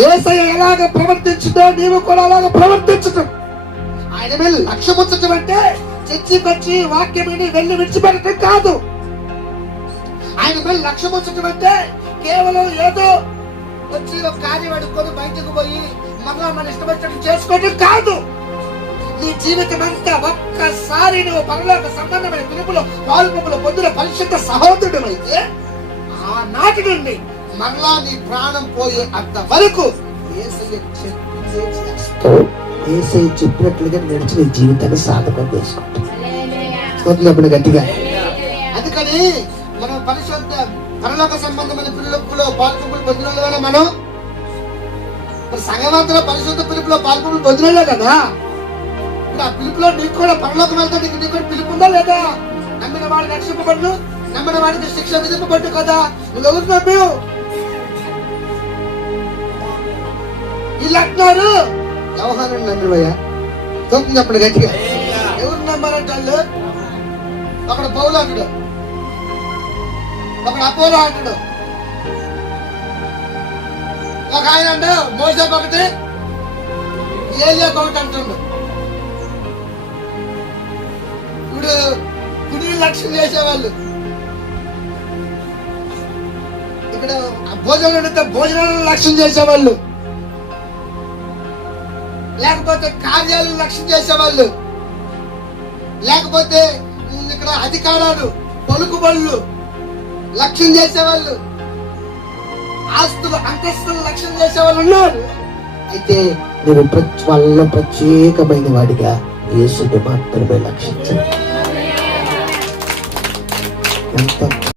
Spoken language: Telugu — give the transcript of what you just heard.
యేసయ్య ఎలాగ ప్రవర్తించిందో నీవు కూడా అలాగ ప్రవర్తించటం. ఆయన మీద లక్ష్యం ఉంచటం అంటే చర్చికి వచ్చి వాక్యం విని వెళ్ళి విడిచిపెట్టడం కాదు. ఆయన మీద లక్ష్యం ఉంచటం అంటే కేవలం ఏదో వచ్చి ఒక కార్యం అడుక్కొని బయటకు పోయి మరలా మన ఇష్టం వచ్చినట్టు చేసుకోవడం కాదు. నీ జీవితం అంతా ఒక్కసారి నువ్వు పరలోక సంబంధమైన పిలుపులో పాల్పొంపులో పొందిన పరిశుద్ధ సహోదరుడు అయితే ఆ నాటి నుండి మరలా నీ ప్రాణం పోయే అంత వరకు యేసయ్య చెప్పినట్లుగా నడిచి నీ జీవితాన్ని సాధకం చేసుకుంటావు గట్టిగా. అందుకని మనం పరిశుద్ధ పరలోక సంబంధమైన పిలుపులో పాల్పొంపులు పొందిన వాళ్ళ మనం సంఘమంతలో పరిశుద్ధ పిలుపులో పాల్పొంపులు పొందిన కదా. ఇప్పుడు ఆ పిలుపులో నీకు కూడా పరలోకం వెళ్తా నీకు కూడా పిలుపు ఉందా లేదా? నమ్మిన వాడిని రక్షింపబడు, నమ్మిన వాడికి శిక్ష విధింపబడ్డు కదా. నువ్వెవరు నమ్మావు? వీళ్ళు అంటున్నారు వ్యవహారం నమ్మివయ్యా తోపు చెప్పండి గట్టిగా. ఎవరు నమ్మారంటే వాళ్ళు అక్కడ పౌలు అంటాడు, అక్కడ అపోలో అంటాడు, ఒక ఆయన అంటే మోసేపు ఒకటి ఏలియా ఒకటి అంటుండు. ఇప్పుడు గుడి లక్ష్యం చేసేవాళ్ళు ఇక్కడ భోజనం అడిగితే భోజనాలను లక్ష్యం చేసేవాళ్ళు, లేకపోతే కార్యాలను లక్ష్యం చేసేవాళ్ళు, లేకపోతే ఇక్కడ అధికారాలు పలుకుబళ్ళు లక్ష్యం చేసేవాళ్ళు, ఆస్తులు అంతస్తులు లక్ష్యం చేసేవాళ్ళు ఉన్నారు. అయితే నేను వాళ్ళ ప్రత్యేకమైన వాడిగా యేసుని మాత్రమే లక్ష్యించాను. ఎంత